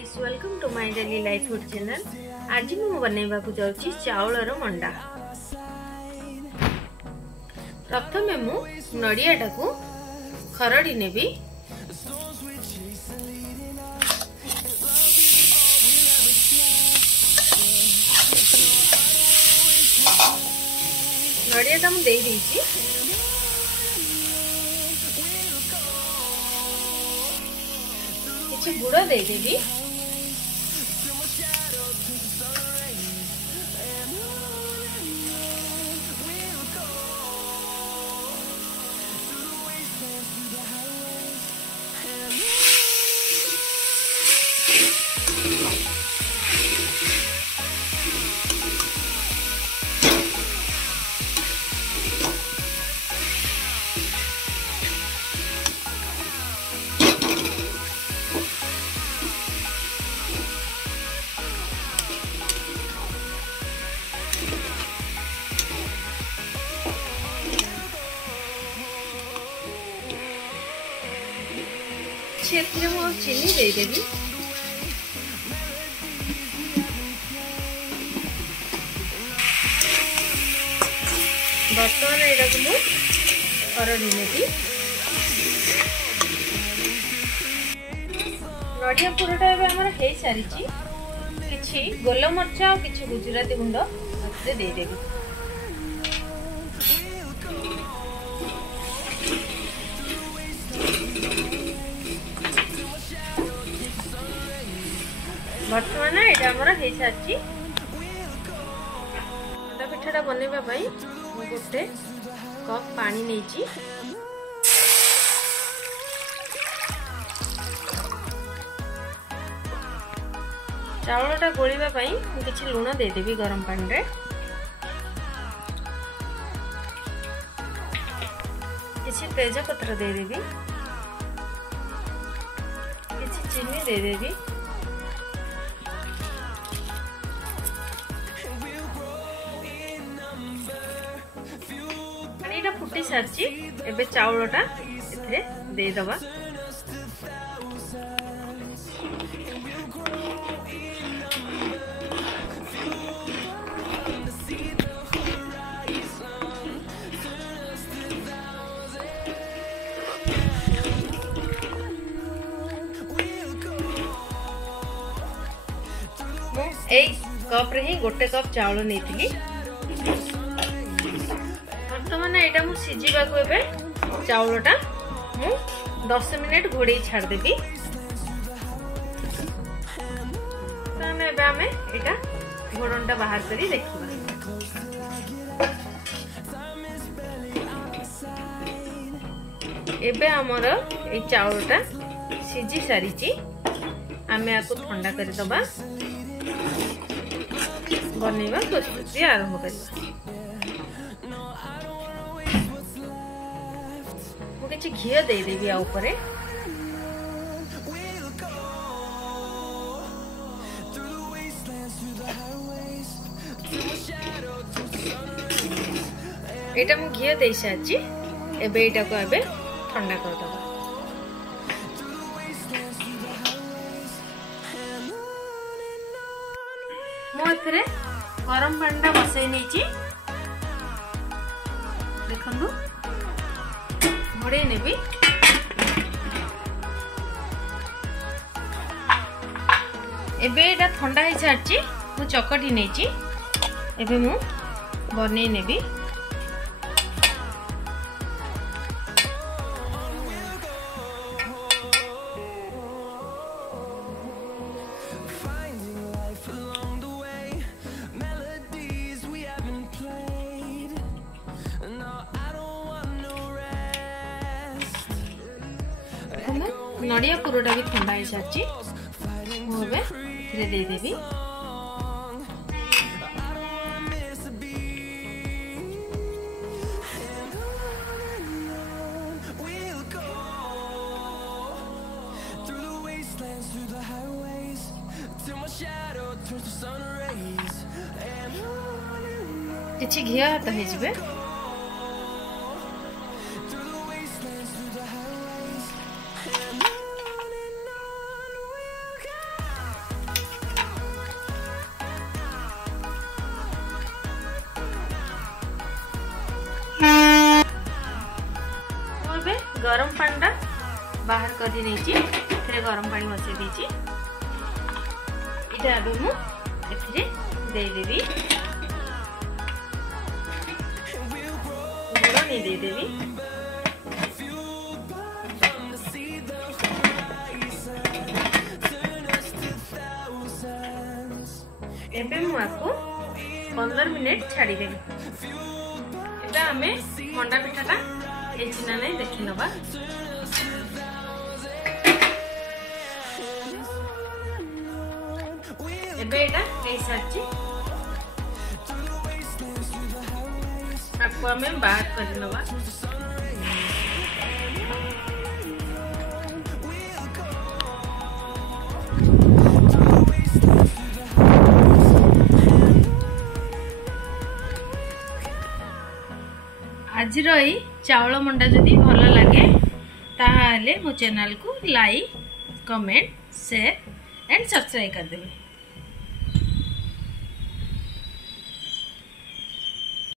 Guys welcome to my daily life food channel. आज मु बनैबा को जाउची चावलर मंडा। प्रथमे मु नडिया टाकू खरडी नेबी। नडिया ता मु देई देची। किछि गुड़ दे देबी। चीनी दे देवी। बर्तमान यहाँ को खरड़ी नेबी। नडिया पुरटा हो सारी किछि गोलमरिच और किछि गुजराती गुंड दे देवी। बर्तमान यहाँ हो सारी मंडा पिठाटा बनैबा गोटे कप पानी नहीं। चावलटा गोलिबा किछि लुण दे देबी गरम पानी रे। किछि तेजपत्र दे देबी। किछि चीनी दे देबी। पानीटा फुटी सारी एबे चावलटा एथिरे दे दबा। कप रे ही गोटे कप चावल नहीं। बर्तमान यहाँ मुझे सिझा को एबे चावलटा मु 10 मिनिट घोड़े छाड़ देबी। आमे एटा घोड़नटा बाहर करी देखिबा। एबे हमर ए चावलटा सिझी सारी आमे आपको ठंडा कर दबा। बनैबा प्रस्तुति आरंभ करबा। किछि घी दे देबी आ ऊपरे। एटा मु घी दे साची एबे एटा को एबे ठंडा कर दबा। मो एथरे गरम पानी बसई नहीं। देखु घोड़े नेबी। एबे एटा ठंडा हो सारी मु चकटी नहीं। एबे मु बनै नेबी। नडिया पुरटा भी ठंडा हो सारी दे देवी। किछि घी हाथ हो गरम पानी बाहर कर गरम पानी बसई देछि इटा अब मु एथिरे दे देबी गुड़ नहीं दे देबी एबे मु आपको 15 मिनिट छाड़ी देबी एटा हमें मंडा पिठाटा एछि ना नहीं देखि नबा एबे एटा हे साची आपको हमें बाहर कर नबा आज रही चावल मंडा जदि भल लगे ताहाले मो चैनल को like comment share and subscribe कर देबे।